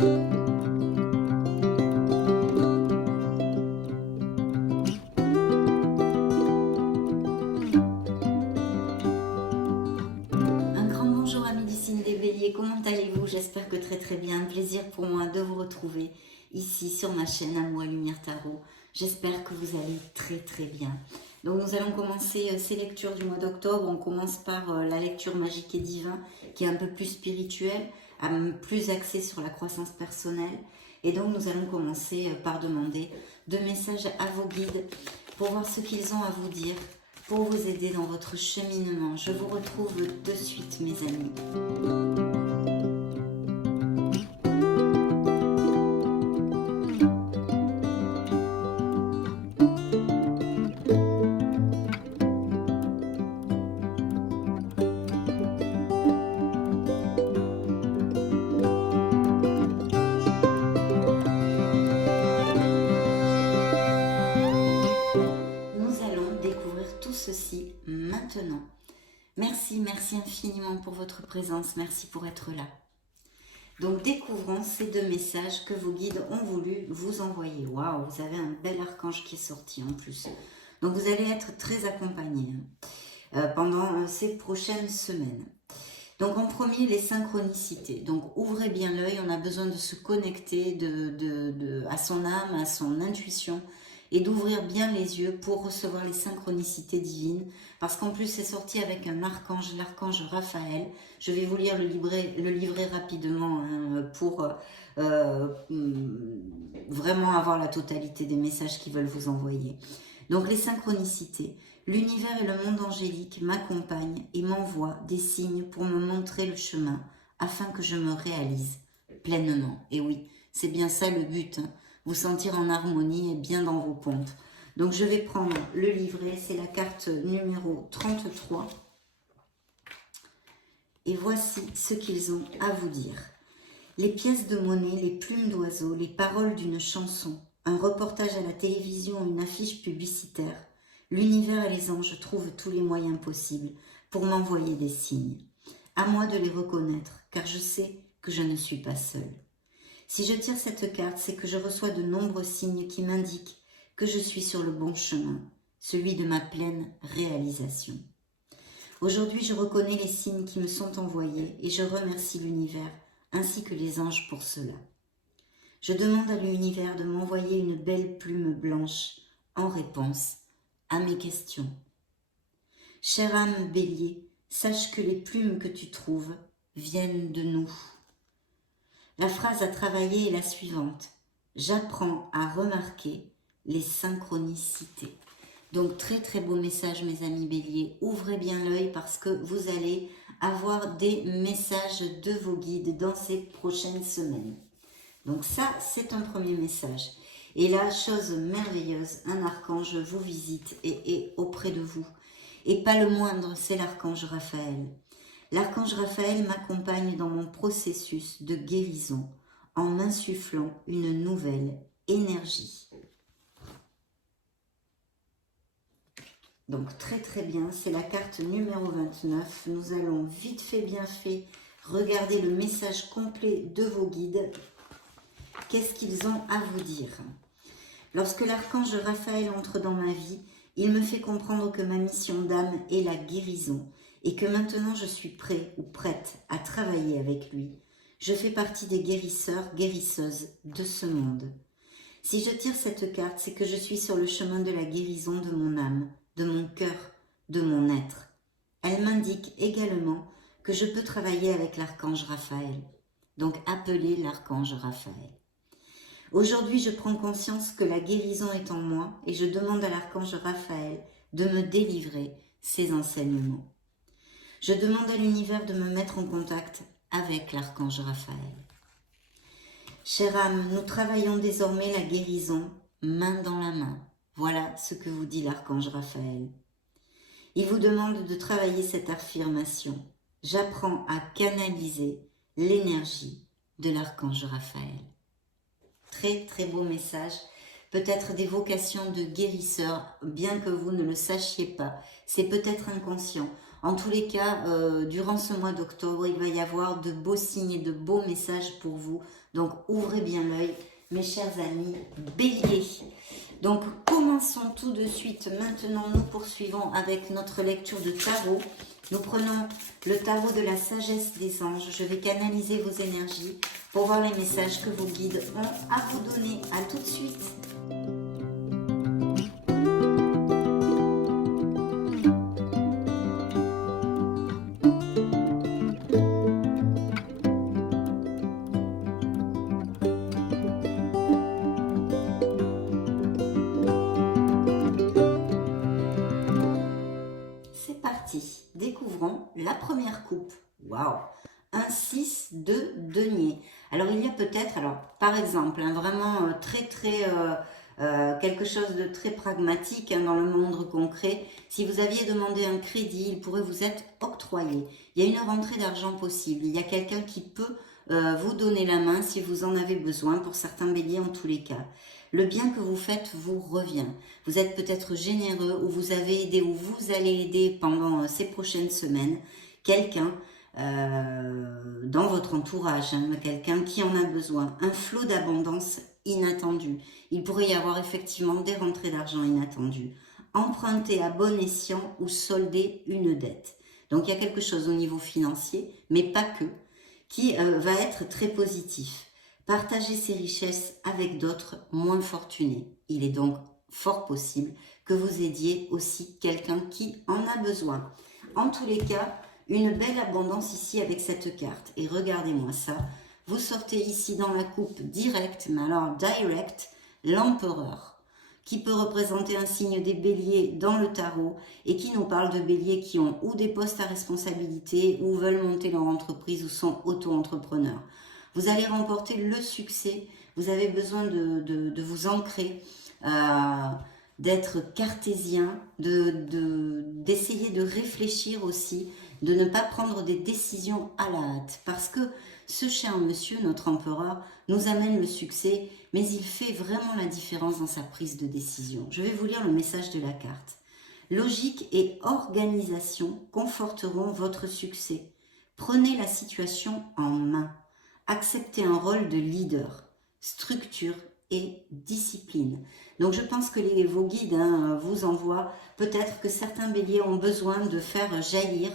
Un grand bonjour amis du signe des Béliers, comment allez-vous? J'espère que très bien. Un plaisir pour moi de vous retrouver ici sur ma chaîne Amour et Lumière Tarot. J'espère que vous allez très bien. Donc nous allons commencer ces lectures du mois d'octobre. On commence par la lecture magique et divin qui est un peu plus spirituelle, plus axée sur la croissance personnelle. Et donc nous allons commencer par demander 2 messages à vos guides pour voir ce qu'ils ont à vous dire, pour vous aider dans votre cheminement. Je vous retrouve de suite, mes amis. Nous allons découvrir tout ceci maintenant. Merci infiniment pour votre présence, merci pour être là. Donc découvrons ces 2 messages que vos guides ont voulu vous envoyer. Waouh, vous avez un bel archange qui est sorti en plus. Donc vous allez être très accompagnés pendant ces prochaines semaines. Donc en premier, les synchronicités. Donc ouvrez bien l'œil, on a besoin de se connecter à son âme, à son intuition, et d'ouvrir bien les yeux pour recevoir les synchronicités divines, parce qu'en plus c'est sorti avec un archange, l'archange Raphaël. Je vais vous lire le livret rapidement pour vraiment avoir la totalité des messages qu'ils veulent vous envoyer. Donc les synchronicités. L'univers et le monde angélique m'accompagnent et m'envoient des signes pour me montrer le chemin afin que je me réalise pleinement. Et oui, c'est bien ça le but, hein. Vous sentir en harmonie et bien dans vos pompes. Donc je vais prendre le livret, c'est la carte numéro 33. Et voici ce qu'ils ont à vous dire. Les pièces de monnaie, les plumes d'oiseaux, les paroles d'une chanson, un reportage à la télévision, une affiche publicitaire. L'univers et les anges trouvent tous les moyens possibles pour m'envoyer des signes. À moi de les reconnaître, car je sais que je ne suis pas seule. Si je tire cette carte, c'est que je reçois de nombreux signes qui m'indiquent que je suis sur le bon chemin, celui de ma pleine réalisation. Aujourd'hui, je reconnais les signes qui me sont envoyés et je remercie l'univers ainsi que les anges pour cela. Je demande à l'univers de m'envoyer une belle plume blanche en réponse à mes questions. Chère âme Bélier, sache que les plumes que tu trouves viennent de nous. La phrase à travailler est la suivante. J'apprends à remarquer les synchronicités. Donc très beau message mes amis Bélier. Ouvrez bien l'œil parce que vous allez avoir des messages de vos guides dans ces prochaines semaines. Donc ça, c'est un premier message. Et là, chose merveilleuse, un archange vous visite et est auprès de vous. Et pas le moindre, c'est l'archange Raphaël. L'archange Raphaël m'accompagne dans mon processus de guérison en m'insufflant une nouvelle énergie. Donc très bien, c'est la carte numéro 29. Nous allons vite fait bien fait regarder le message complet de vos guides. Qu'est-ce qu'ils ont à vous dire? Lorsque l'archange Raphaël entre dans ma vie, il me fait comprendre que ma mission d'âme est la guérison et que maintenant je suis prêt ou prête à travailler avec lui. Je fais partie des guérisseurs, guérisseuses de ce monde. Si je tire cette carte, c'est que je suis sur le chemin de la guérison de mon âme, de mon cœur, de mon être. Elle m'indique également que je peux travailler avec l'archange Raphaël. Donc appelez l'archange Raphaël. Aujourd'hui, je prends conscience que la guérison est en moi et je demande à l'archange Raphaël de me délivrer ses enseignements. Je demande à l'univers de me mettre en contact avec l'archange Raphaël. Chère âme, nous travaillons désormais la guérison main dans la main. Voilà ce que vous dit l'archange Raphaël. Il vous demande de travailler cette affirmation. J'apprends à canaliser l'énergie de l'archange Raphaël. Très beau message. Peut-être des vocations de guérisseur, bien que vous ne le sachiez pas. C'est peut-être inconscient. En tous les cas, durant ce mois d'octobre, il va y avoir de beaux signes et de beaux messages pour vous. Donc, ouvrez bien l'œil, mes chers amis Bélier. Donc, commençons tout de suite. Maintenant, nous poursuivons avec notre lecture de tarot. Nous prenons le tarot de la sagesse des anges. Je vais canaliser vos énergies pour voir les messages que vos guides ont à vous donner. À tout de suite. Découvrons la première coupe. Waouh! Un 6 de denier. Alors, il y a peut-être, par exemple, vraiment quelque chose de très pragmatique dans le monde concret. Si vous aviez demandé un crédit, il pourrait vous être octroyé. Il y a une rentrée d'argent possible. Il y a quelqu'un qui peut vous donner la main si vous en avez besoin, pour certains béliers en tous les cas. Le bien que vous faites vous revient. Vous êtes peut-être généreux ou vous avez aidé ou vous allez aider pendant ces prochaines semaines quelqu'un dans votre entourage, quelqu'un qui en a besoin. Un flot d'abondance inattendu. Il pourrait y avoir effectivement des rentrées d'argent inattendues. Emprunter à bon escient ou solder une dette. Donc il y a quelque chose au niveau financier, mais pas que, qui va être très positif. Partager ses richesses avec d'autres moins fortunés. Il est donc fort possible que vous aidiez aussi quelqu'un qui en a besoin. En tous les cas, une belle abondance ici avec cette carte. Et regardez-moi ça. Vous sortez ici dans la coupe direct, mais alors direct, l'empereur, qui peut représenter un signe des béliers dans le tarot et qui nous parle de béliers qui ont ou des postes à responsabilité ou veulent monter leur entreprise ou sont auto-entrepreneurs. Vous allez remporter le succès. Vous avez besoin de vous ancrer, d'être cartésien, d'essayer de réfléchir aussi, de ne pas prendre des décisions à la hâte. Parce que ce cher monsieur, notre empereur, nous amène le succès, mais il fait vraiment la différence dans sa prise de décision. Je vais vous lire le message de la carte. Logique et organisation conforteront votre succès. Prenez la situation en main. Accepter un rôle de leader, structure et discipline. Donc je pense que vos guides vous envoient, peut-être que certains béliers ont besoin de faire jaillir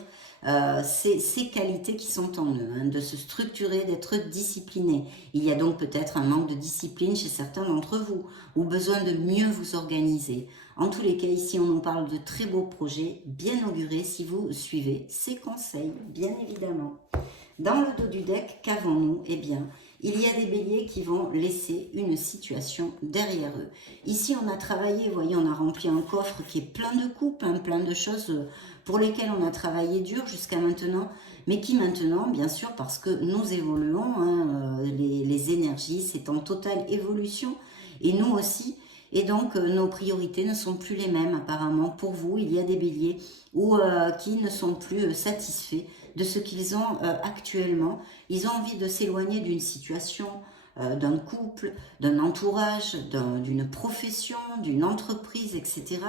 ces qualités qui sont en eux, de se structurer, d'être disciplinés. Il y a donc peut-être un manque de discipline chez certains d'entre vous, ou besoin de mieux vous organiser. En tous les cas, ici on nous parle de très beaux projets, bien augurés si vous suivez ces conseils, bien évidemment. Dans le dos du deck, qu'avons-nous? Eh bien, il y a des béliers qui vont laisser une situation derrière eux. Ici, on a travaillé, vous voyez, on a rempli un coffre qui est plein de coupes, plein de choses pour lesquelles on a travaillé dur jusqu'à maintenant, mais qui maintenant, bien sûr, parce que nous évoluons, les énergies, c'est en totale évolution, et nous aussi. Et donc, nos priorités ne sont plus les mêmes, apparemment. Pour vous, il y a des béliers qui ne sont plus satisfaits de ce qu'ils ont actuellement. Ils ont envie de s'éloigner d'une situation, d'un couple, d'un entourage, d'une profession, d'une entreprise, etc.,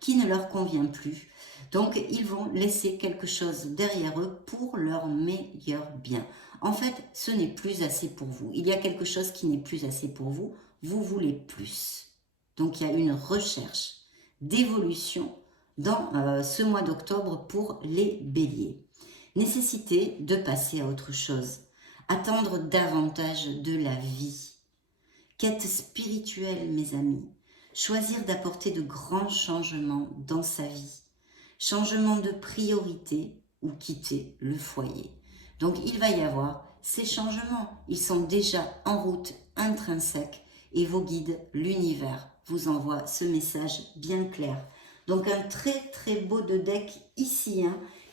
qui ne leur convient plus. Donc, ils vont laisser quelque chose derrière eux pour leur meilleur bien. En fait, ce n'est plus assez pour vous. Il y a quelque chose qui n'est plus assez pour vous. Vous voulez plus. Donc, il y a une recherche d'évolution dans ce mois d'octobre pour les béliers. Nécessité de passer à autre chose. Attendre davantage de la vie. Quête spirituelle, mes amis. Choisir d'apporter de grands changements dans sa vie. Changement de priorité ou quitter le foyer. Donc, il va y avoir ces changements. Ils sont déjà en route, intrinsèques. Et vos guides, l'univers, vous envoie ce message bien clair. Donc, un très très beau de deck ici,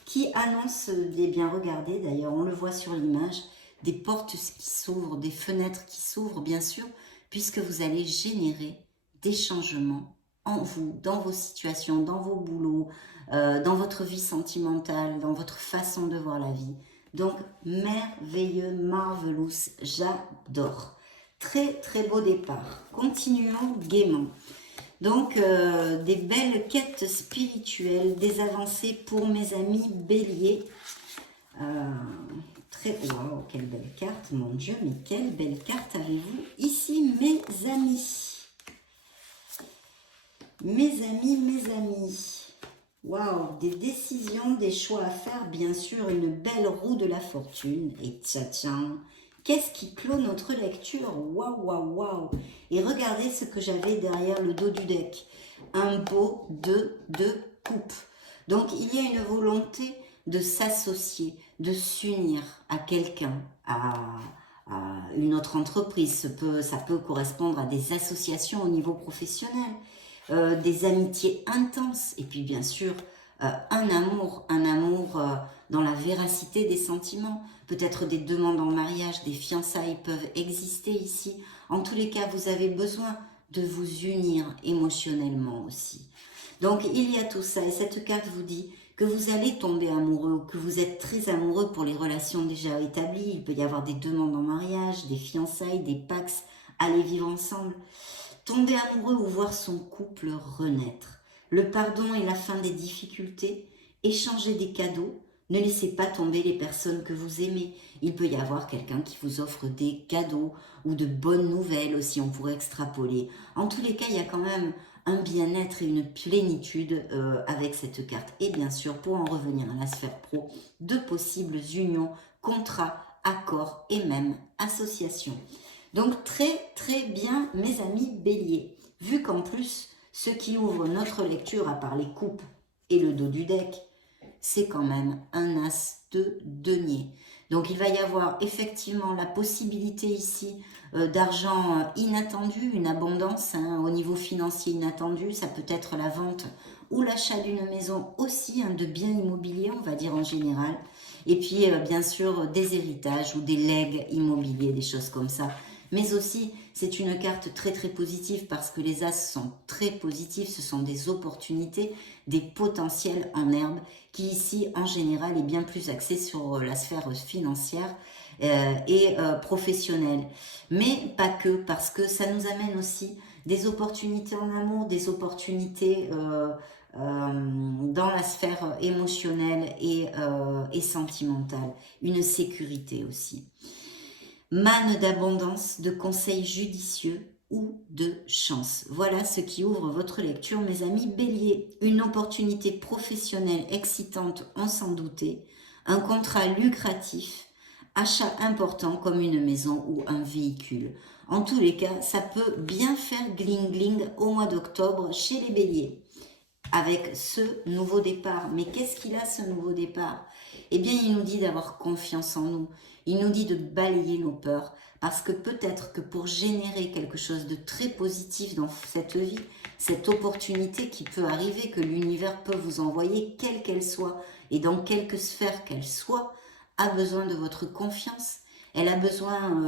qui annonce, bien regardez, d'ailleurs, on le voit sur l'image, des portes qui s'ouvrent, des fenêtres qui s'ouvrent, bien sûr, puisque vous allez générer des changements en vous, dans vos situations, dans vos boulots, dans votre vie sentimentale, dans votre façon de voir la vie. Donc, merveilleux, marvelous, j'adore. Très, très beau départ. Continuons gaiement. Donc, des belles quêtes spirituelles, des avancées pour mes amis béliers. Waouh, quelle belle carte, mon Dieu, mais quelle belle carte avez-vous ici, mes amis. Mes amis. Waouh, des décisions, des choix à faire, bien sûr, une belle roue de la fortune. Et tcha-tcha, qu'est-ce qui clôt notre lecture? Waouh. Et regardez ce que j'avais derrière le dos du deck. Un beau 2 de coupe. Donc, il y a une volonté de s'associer, de s'unir à quelqu'un, à une autre entreprise. Ça peut correspondre à des associations au niveau professionnel, des amitiés intenses, et puis bien sûr, un amour dans la véracité des sentiments. Peut-être des demandes en mariage, des fiançailles peuvent exister ici. En tous les cas, vous avez besoin de vous unir émotionnellement aussi. Donc, il y a tout ça, et cette carte vous dit que vous allez tomber amoureux, ou que vous êtes très amoureux pour les relations déjà établies. Il peut y avoir des demandes en mariage, des fiançailles, des pax, aller vivre ensemble. Tomber amoureux ou voir son couple renaître. Le pardon et la fin des difficultés. Échanger des cadeaux. Ne laissez pas tomber les personnes que vous aimez. Il peut y avoir quelqu'un qui vous offre des cadeaux ou de bonnes nouvelles aussi, on pourrait extrapoler. En tous les cas, il y a quand même un bien-être et une plénitude avec cette carte. Et bien sûr, pour en revenir à la sphère pro, de possibles unions, contrats, accords et même associations. Donc très bien mes amis béliers. Vu qu'en plus, ce qui ouvre notre lecture, à part les coupes et le dos du deck, c'est quand même un as de denier. Donc il va y avoir effectivement la possibilité ici d'argent inattendu, une abondance au niveau financier inattendu. Ça peut être la vente ou l'achat d'une maison aussi, de biens immobiliers, on va dire en général. Et puis bien sûr des héritages ou des legs immobiliers, des choses comme ça. Mais aussi, c'est une carte très positive parce que les as sont très positifs. Ce sont des opportunités, des potentiels en herbe qui ici, en général, est bien plus axé sur la sphère financière et professionnelle. Mais pas que, parce que ça nous amène aussi des opportunités en amour, des opportunités dans la sphère émotionnelle et sentimentale. Une sécurité aussi. Manne d'abondance, de conseils judicieux ou de chance. Voilà ce qui ouvre votre lecture, mes amis béliers. Une opportunité professionnelle excitante, on s'en doutait. Un contrat lucratif, achat important comme une maison ou un véhicule. En tous les cas, ça peut bien faire gling-gling au mois d'octobre chez les béliers. Avec ce nouveau départ. Mais qu'est-ce qu'il a, ce nouveau départ? Eh bien, il nous dit d'avoir confiance en nous. Il nous dit de balayer nos peurs. Parce que peut-être que pour générer quelque chose de très positif dans cette vie, cette opportunité qui peut arriver, que l'univers peut vous envoyer, quelle qu'elle soit, et dans quelque sphère qu'elle soit, a besoin de votre confiance. Elle a besoin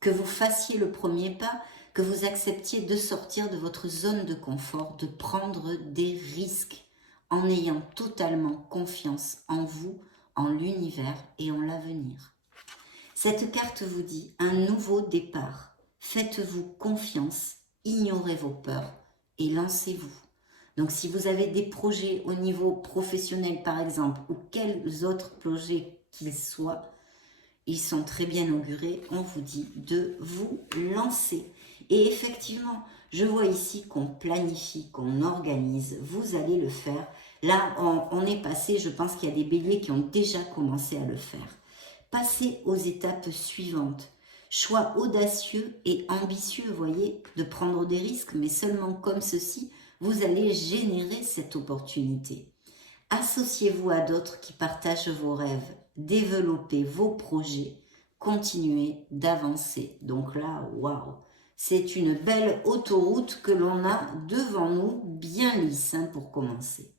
que vous fassiez le premier pas, que vous acceptiez de sortir de votre zone de confort, de prendre des risques en ayant totalement confiance en vous, en l'univers et en l'avenir. Cette carte vous dit un nouveau départ. Faites-vous confiance, ignorez vos peurs et lancez-vous. Donc si vous avez des projets au niveau professionnel par exemple, ou quels autres projets qu'ils soient, ils sont très bien augurés, on vous dit de vous lancer. Et effectivement, je vois ici qu'on planifie, qu'on organise, vous allez le faire. Là, on est passé, je pense qu'il y a des béliers qui ont déjà commencé à le faire. Passez aux étapes suivantes. Choix audacieux et ambitieux, vous voyez, de prendre des risques, mais seulement comme ceci, vous allez générer cette opportunité. Associez-vous à d'autres qui partagent vos rêves, développez vos projets, continuez d'avancer. Donc là, waouh, c'est une belle autoroute que l'on a devant nous, bien lisse pour commencer.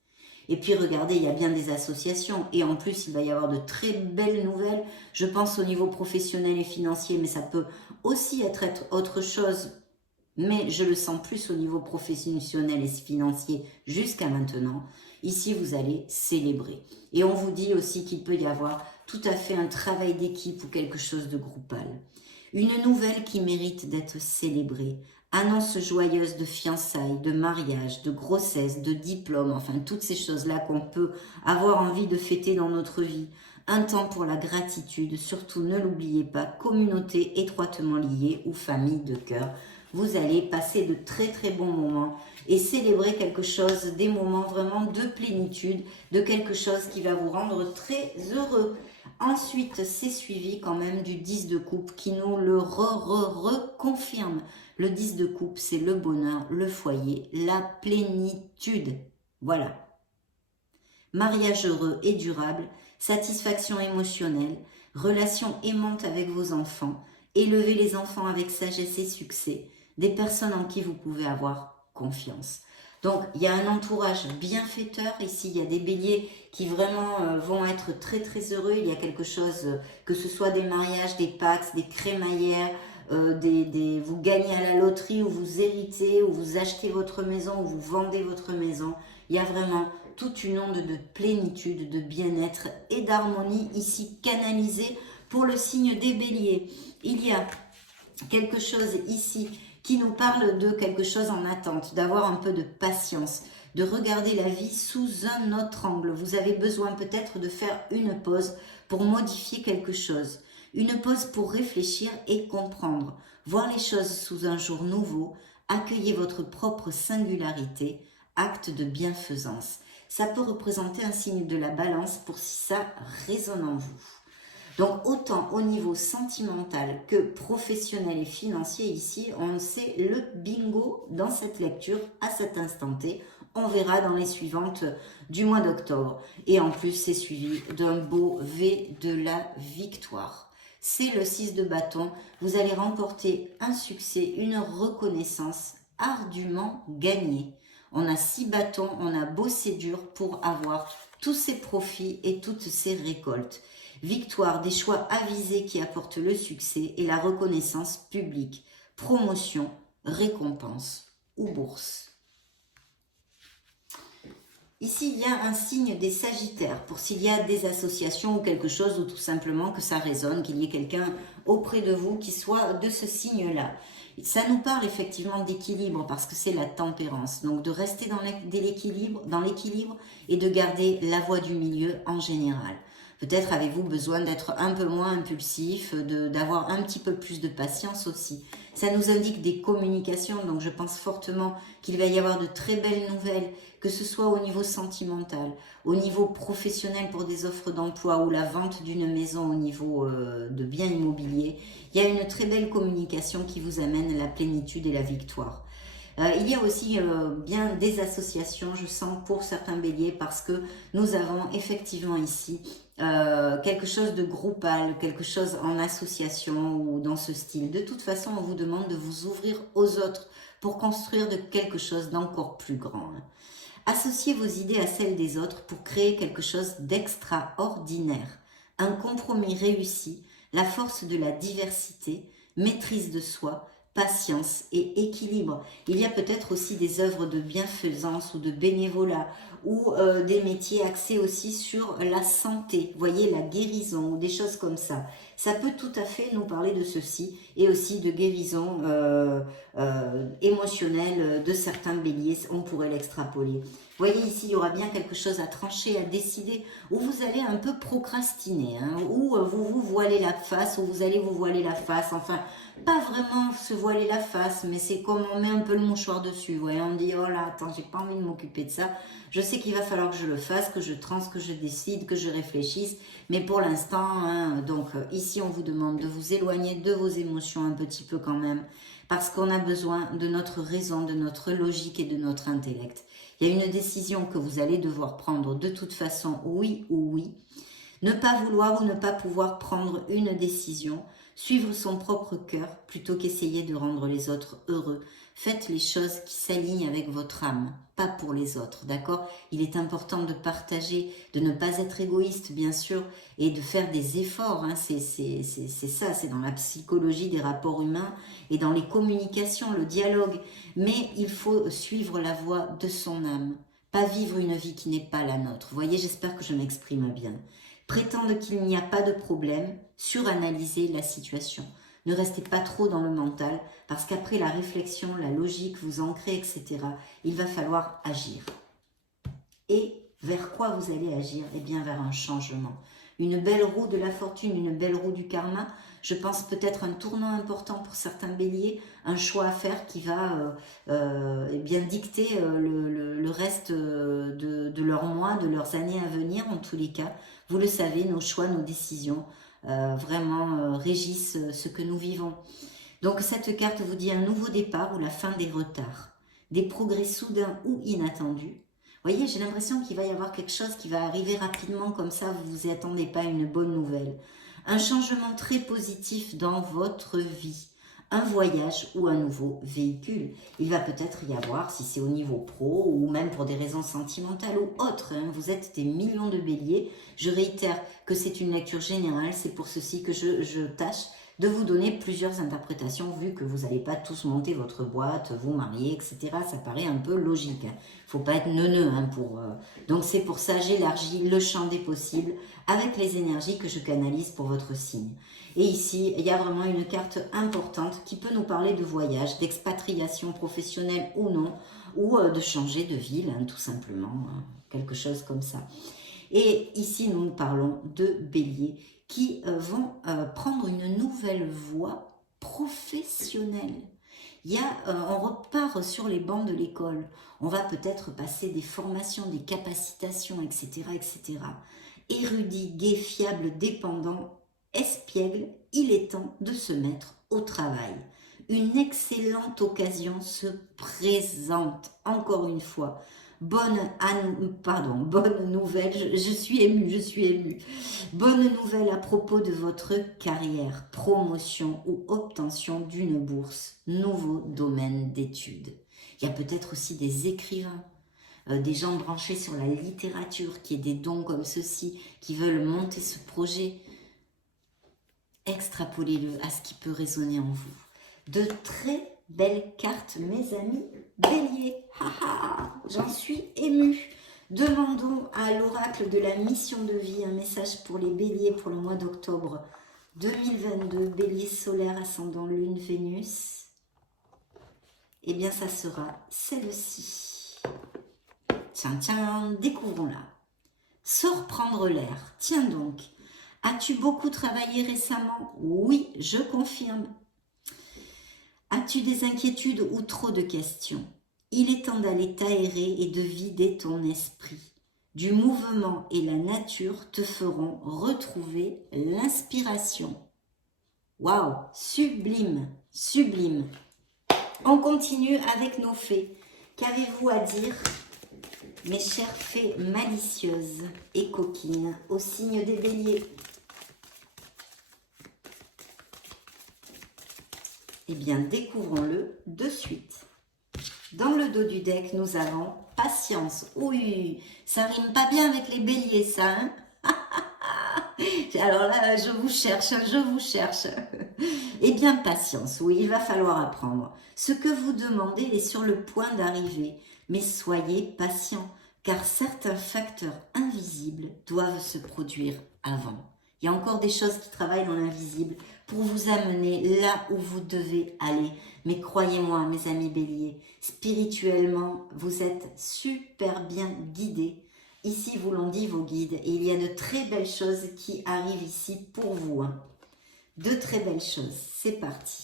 Et puis regardez, il y a bien des associations et en plus il va y avoir de très belles nouvelles, je pense au niveau professionnel et financier, mais ça peut aussi être autre chose, mais je le sens plus au niveau professionnel et financier jusqu'à maintenant. Ici vous allez célébrer. Et on vous dit aussi qu'il peut y avoir tout à fait un travail d'équipe ou quelque chose de groupal. Une nouvelle qui mérite d'être célébrée. Annonce joyeuse de fiançailles, de mariage, de grossesse, de diplôme, enfin toutes ces choses-là qu'on peut avoir envie de fêter dans notre vie. Un temps pour la gratitude, surtout ne l'oubliez pas, communauté étroitement liée ou famille de cœur. Vous allez passer de très très bons moments et célébrer quelque chose, des moments vraiment de plénitude, de quelque chose qui va vous rendre très heureux. Ensuite, c'est suivi quand même du 10 de coupe qui nous le reconfirme. Le 10 de coupe, c'est le bonheur, le foyer, la plénitude. Voilà. Mariage heureux et durable, satisfaction émotionnelle, relation aimante avec vos enfants, élever les enfants avec sagesse et succès, des personnes en qui vous pouvez avoir confiance. Donc, il y a un entourage bienfaiteur. Ici, il y a des béliers qui vraiment vont être très très heureux. Il y a quelque chose, que ce soit des mariages, des pactes, des crémaillères, vous gagnez à la loterie ou vous héritez ou vous achetez votre maison ou vous vendez votre maison. Il y a vraiment toute une onde de plénitude, de bien-être et d'harmonie ici canalisée pour le signe des béliers. Il y a quelque chose ici qui nous parle de quelque chose en attente, d'avoir un peu de patience, de regarder la vie sous un autre angle. Vous avez besoin peut-être de faire une pause pour modifier quelque chose. Une pause pour réfléchir et comprendre, voir les choses sous un jour nouveau, accueillez votre propre singularité, acte de bienfaisance. Ça peut représenter un signe de la balance pour si ça résonne en vous. Donc autant au niveau sentimental que professionnel et financier ici, on sait le bingo dans cette lecture à cet instant T. On verra dans les suivantes du mois d'octobre. Et en plus, c'est suivi d'un beau V de la victoire. C'est le 6 de bâton. Vous allez remporter un succès, une reconnaissance ardument gagnée. On a 6 bâtons, on a bossé dur pour avoir tous ces profits et toutes ces récoltes. Victoire, des choix avisés qui apportent le succès et la reconnaissance publique, promotion, récompense ou bourse. Ici, il y a un signe des Sagittaires, pour s'il y a des associations ou quelque chose, ou tout simplement que ça résonne, qu'il y ait quelqu'un auprès de vous qui soit de ce signe-là. Ça nous parle effectivement d'équilibre, parce que c'est la tempérance. Donc de rester dans l'équilibre et de garder la voie du milieu en général. Peut-être avez-vous besoin d'être un peu moins impulsif, d'avoir un petit peu plus de patience aussi. Ça nous indique des communications, donc je pense fortement qu'il va y avoir de très belles nouvelles, que ce soit au niveau sentimental, au niveau professionnel pour des offres d'emploi ou la vente d'une maison au niveau de biens immobiliers. Il y a une très belle communication qui vous amène la plénitude et la victoire. Il y a aussi bien des associations, je sens, pour certains béliers, parce que nous avons effectivement ici quelque chose de groupal, quelque chose en association ou dans ce style. De toute façon, on vous demande de vous ouvrir aux autres pour construire de quelque chose d'encore plus grand. Associez vos idées à celles des autres pour créer quelque chose d'extraordinaire. Un compromis réussi, la force de la diversité, maîtrise de soi, patience et équilibre. Il y a peut-être aussi des œuvres de bienfaisance ou de bénévolat ou des métiers axés aussi sur la santé, voyez, la guérison ou des choses comme ça. Ça peut tout à fait nous parler de ceci et aussi de guérison émotionnelle de certains béliers, on pourrait l'extrapoler. Vous voyez ici, il y aura bien quelque chose à trancher, à décider, où vous allez un peu procrastiner, hein, où vous vous voilez la face, où vous allez vous voiler la face, enfin, pas vraiment se voiler la face, mais c'est comme on met un peu le mouchoir dessus, vous voyez, on dit, oh là, attends, j'ai pas envie de m'occuper de ça, je sais qu'il va falloir que je le fasse, que je tranche, que je décide, que je réfléchisse, mais pour l'instant, hein, donc ici on vous demande de vous éloigner de vos émotions un petit peu quand même, parce qu'on a besoin de notre raison, de notre logique et de notre intellect. Il y a une décision que vous allez devoir prendre de toute façon, oui ou oui. Ne pas vouloir ou ne pas pouvoir prendre une décision, suivre son propre cœur plutôt qu'essayer de rendre les autres heureux. Faites les choses qui s'alignent avec votre âme, pas pour les autres, d'accord? Il est important de partager, de ne pas être égoïste, bien sûr, et de faire des efforts, hein. C'est ça, c'est dans la psychologie des rapports humains et dans les communications, le dialogue. Mais il faut suivre la voie de son âme, pas vivre une vie qui n'est pas la nôtre. Vous voyez, j'espère que je m'exprime bien. prétendent qu'il n'y a pas de problème, suranalysez la situation. Ne restez pas trop dans le mental, parce qu'après la réflexion, la logique, vous ancrez, etc., il va falloir agir. Et vers quoi vous allez agir? Eh bien, vers un changement. Une belle roue de la fortune, une belle roue du karma. Je pense peut-être un tournant important pour certains béliers, un choix à faire qui va eh bien dicter le reste de leurs mois, de leurs années à venir. En tous les cas, vous le savez, nos choix, nos décisions vraiment régissent ce que nous vivons. Donc cette carte vous dit un nouveau départ ou la fin des retards, des progrès soudains ou inattendus. Vous voyez, j'ai l'impression qu'il va y avoir quelque chose qui va arriver rapidement comme ça, vous ne vous y attendez pas, une bonne nouvelle. Un changement très positif dans votre vie. Un voyage ou un nouveau véhicule. Il va peut-être y avoir, si c'est au niveau pro ou même pour des raisons sentimentales ou autres, hein, vous êtes des millions de béliers. Je réitère que c'est une lecture générale, c'est pour ceci que je tâche de vous donner plusieurs interprétations, vu que vous n'allez pas tous monter votre boîte, vous marier, etc. Ça paraît un peu logique. Il ne faut pas être neuneux. Hein, Donc c'est pour ça j'élargis le champ des possibles avec les énergies que je canalise pour votre signe. Et ici, il y a vraiment une carte importante qui peut nous parler de voyage, d'expatriation professionnelle ou non, ou de changer de ville, hein, tout simplement, hein, quelque chose comme ça. Et ici, nous parlons de béliers qui vont prendre une nouvelle voie professionnelle. On repart sur les bancs de l'école. On va peut-être passer des formations, des capacitations, etc., etc. Érudit, gai, fiable, dépendant, espiègle, il est temps de se mettre au travail. Une excellente occasion se présente, encore une fois. Bonne nouvelle, je suis émue. Bonne nouvelle à propos de votre carrière, promotion ou obtention d'une bourse, nouveau domaine d'études. Il y a peut-être aussi des écrivains, des gens branchés sur la littérature, qui aient des dons comme ceci, qui veulent monter ce projet. Extrapolez-le à ce qui peut résonner en vous. De très belles cartes, mes amis béliers. J'en suis émue. Demandons à l'oracle de la mission de vie un message pour les béliers pour le mois d'octobre 2022. Bélier solaire, ascendant lune, Vénus. Eh bien, ça sera celle-ci. Tiens, découvrons-la. Sors prendre l'air. Tiens donc. As-tu beaucoup travaillé récemment? Oui, je confirme. As-tu des inquiétudes ou trop de questions? Il est temps d'aller t'aérer et de vider ton esprit. Du mouvement et la nature te feront retrouver l'inspiration. Waouh, sublime, sublime. On continue avec nos fées. Qu'avez-vous à dire, mes chères fées malicieuses et coquines, au signe des béliers? Eh bien, découvrons-le de suite. Dans le dos du deck, nous avons patience. Oui, ça rime pas bien avec les béliers, ça, hein? Alors là, je vous cherche. Eh bien, patience, oui, il va falloir apprendre. Ce que vous demandez est sur le point d'arriver, mais soyez patient, car certains facteurs invisibles doivent se produire avant. Il y a encore des choses qui travaillent dans l'invisible pour vous amener là où vous devez aller. Mais croyez-moi, mes amis béliers, spirituellement, vous êtes super bien guidés. Ici, vous l'ont dit vos guides, et il y a de très belles choses qui arrivent ici pour vous. Hein. De très belles choses. C'est parti.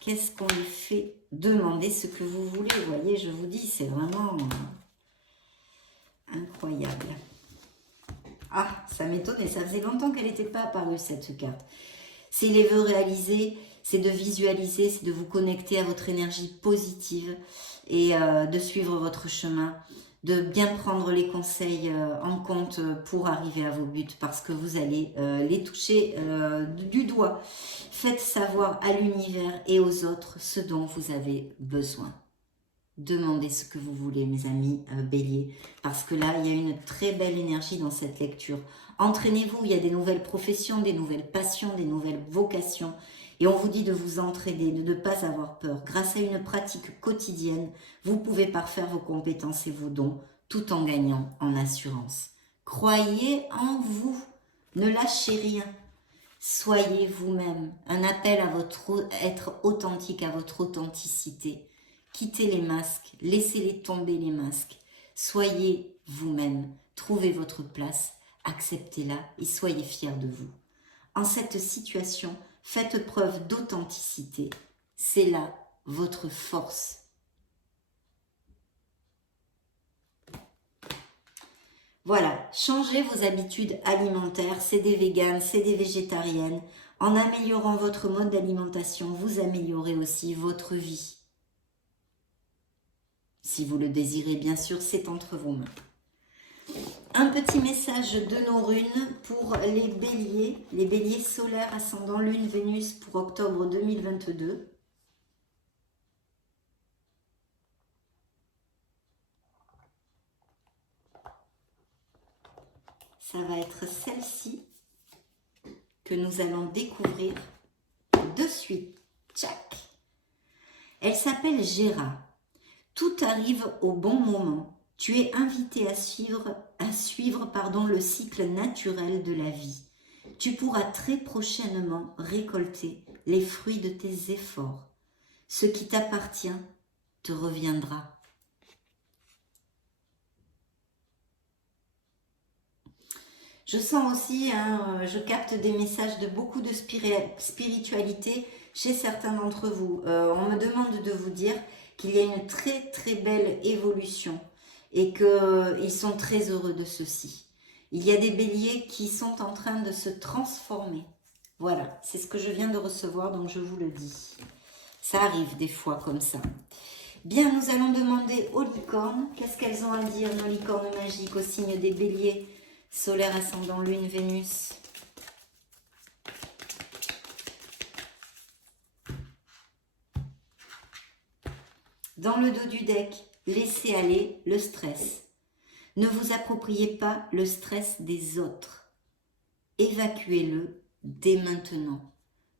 Qu'est-ce qu'on lui fait? Demandez ce que vous voulez. Vous voyez, je vous dis, c'est vraiment incroyable. Ah, ça m'étonne et ça faisait longtemps qu'elle n'était pas apparue, cette carte. C'est les vœux réalisés, c'est de visualiser, c'est de vous connecter à votre énergie positive et de suivre votre chemin, de bien prendre les conseils en compte pour arriver à vos buts parce que vous allez les toucher du doigt. Faites savoir à l'univers et aux autres ce dont vous avez besoin. Demandez ce que vous voulez, mes amis béliers, parce que là, il y a une très belle énergie dans cette lecture. Entraînez-vous, il y a des nouvelles professions, des nouvelles passions, des nouvelles vocations. Et on vous dit de vous entraider, de ne pas avoir peur. Grâce à une pratique quotidienne, vous pouvez parfaire vos compétences et vos dons, tout en gagnant en assurance. Croyez en vous. Ne lâchez rien. Soyez vous-même. Un appel à votre être authentique, à votre authenticité. Quittez les masques. Laissez-les tomber les masques. Soyez vous-même. Trouvez votre place. Acceptez-la et soyez fiers de vous. En cette situation, faites preuve d'authenticité. C'est là votre force. Voilà, changez vos habitudes alimentaires, c'est des véganes, c'est des végétariennes. En améliorant votre mode d'alimentation, vous améliorez aussi votre vie. Si vous le désirez, bien sûr, c'est entre vos mains. Un petit message de nos runes pour les béliers solaires, ascendant Lune, Vénus pour octobre 2022. Ça va être celle-ci que nous allons découvrir de suite. Tchac! Elle s'appelle Géra. Tout arrive au bon moment. Tu es invité à suivre le cycle naturel de la vie. Tu pourras très prochainement récolter les fruits de tes efforts. Ce qui t'appartient te reviendra. Je sens aussi, je capte des messages de beaucoup de spiritualité chez certains d'entre vous. On me demande de vous dire qu'il y a une très très belle évolution et qu'ils sont très heureux de ceci. Il y a des béliers qui sont en train de se transformer. Voilà, c'est ce que je viens de recevoir, donc je vous le dis. Ça arrive des fois comme ça. Bien, nous allons demander aux licornes, qu'est-ce qu'elles ont à dire, nos licornes magiques, au signe des béliers, solaire, ascendant, Lune, Vénus. Dans le dos du deck, laissez aller le stress. Ne vous appropriez pas le stress des autres. Évacuez-le dès maintenant.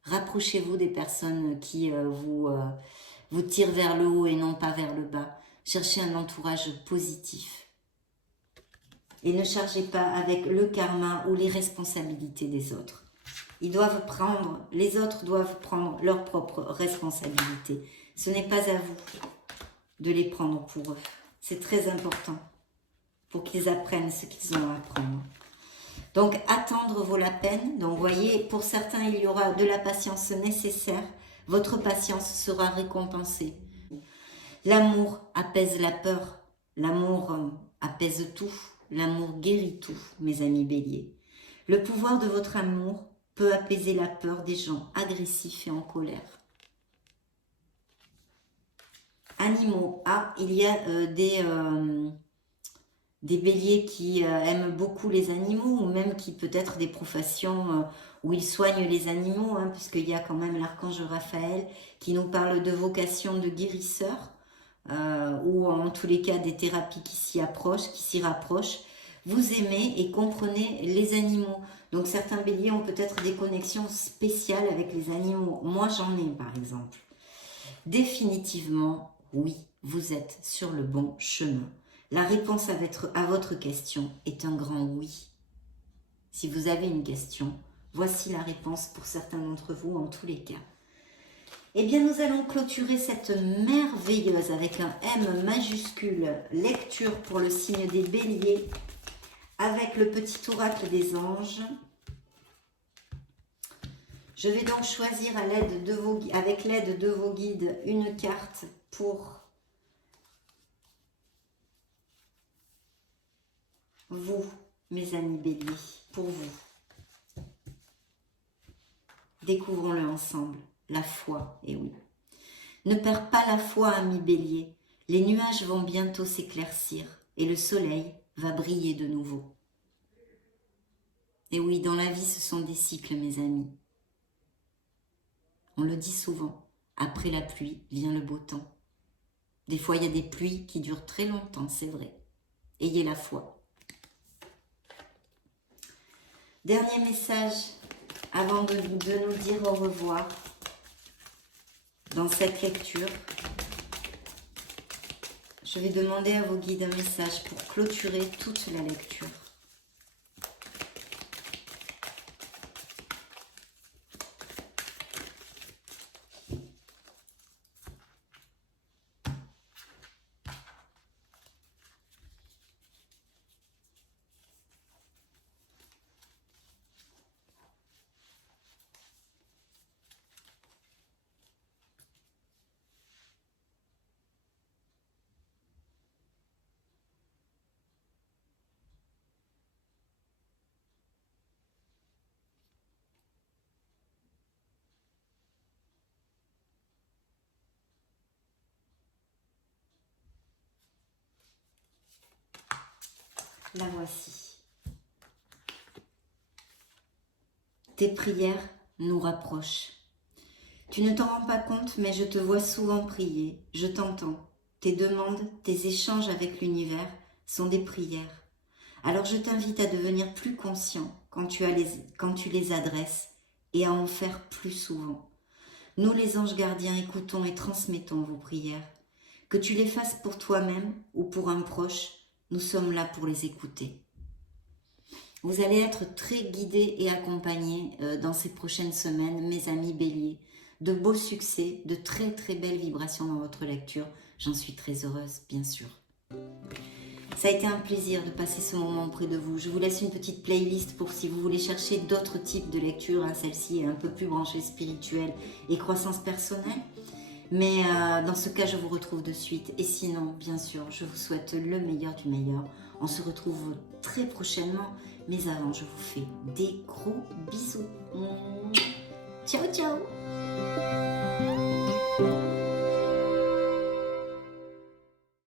Rapprochez-vous des personnes qui vous tirent vers le haut et non pas vers le bas. Cherchez un entourage positif. Et ne chargez pas avec le karma ou les responsabilités des autres. Les autres doivent prendre leurs propres responsabilités. Ce n'est pas à vous de les prendre pour eux. C'est très important pour qu'ils apprennent ce qu'ils ont à apprendre. Donc, attendre vaut la peine. Donc, vous voyez, pour certains, il y aura de la patience nécessaire. Votre patience sera récompensée. L'amour apaise la peur. L'amour apaise tout. L'amour guérit tout, mes amis béliers. Le pouvoir de votre amour peut apaiser la peur des gens agressifs et en colère. Animaux. Ah, il y a des béliers qui aiment beaucoup les animaux, ou même qui peut-être des professions où ils soignent les animaux, puisqu'il y a quand même l'archange Raphaël qui nous parle de vocation de guérisseur, ou en tous les cas des thérapies qui s'y rapprochent. Vous aimez et comprenez les animaux. Donc certains béliers ont peut-être des connexions spéciales avec les animaux. Moi j'en ai par exemple. Définitivement, oui, vous êtes sur le bon chemin. La réponse à votre question est un grand oui. Si vous avez une question, voici la réponse pour certains d'entre vous en tous les cas. Eh bien, nous allons clôturer cette merveilleuse, avec un M majuscule, lecture pour le signe des béliers, avec le petit oracle des anges. Je vais donc choisir avec l'aide de vos guides une carte pour vous, mes amis béliers, pour vous. Découvrons-le ensemble. La foi, et oui. Ne perds pas la foi, ami bélier. Les nuages vont bientôt s'éclaircir et le soleil va briller de nouveau. Et oui, dans la vie, ce sont des cycles, mes amis. On le dit souvent, après la pluie vient le beau temps. Des fois, il y a des pluies qui durent très longtemps, c'est vrai. Ayez la foi. Dernier message avant de nous dire au revoir. Dans cette lecture, je vais demander à vos guides un message pour clôturer toute la lecture. La voici. Tes prières nous rapprochent. Tu ne t'en rends pas compte, mais je te vois souvent prier, je t'entends. Tes demandes, tes échanges avec l'univers sont des prières. Alors je t'invite à devenir plus conscient quand tu les adresses et à en faire plus souvent. Nous les anges gardiens écoutons et transmettons vos prières. Que tu les fasses pour toi-même ou pour un proche, nous sommes là pour les écouter. Vous allez être très guidés et accompagnés dans ces prochaines semaines, mes amis béliers. De beaux succès, de très très belles vibrations dans votre lecture. J'en suis très heureuse, bien sûr. Ça a été un plaisir de passer ce moment auprès de vous. Je vous laisse une petite playlist pour si vous voulez chercher d'autres types de lectures. Celle-ci est un peu plus branchée spirituelle et croissance personnelle. Mais dans ce cas, je vous retrouve de suite. Et sinon, bien sûr, je vous souhaite le meilleur du meilleur. On se retrouve très prochainement. Mais avant, je vous fais des gros bisous. Ciao, ciao!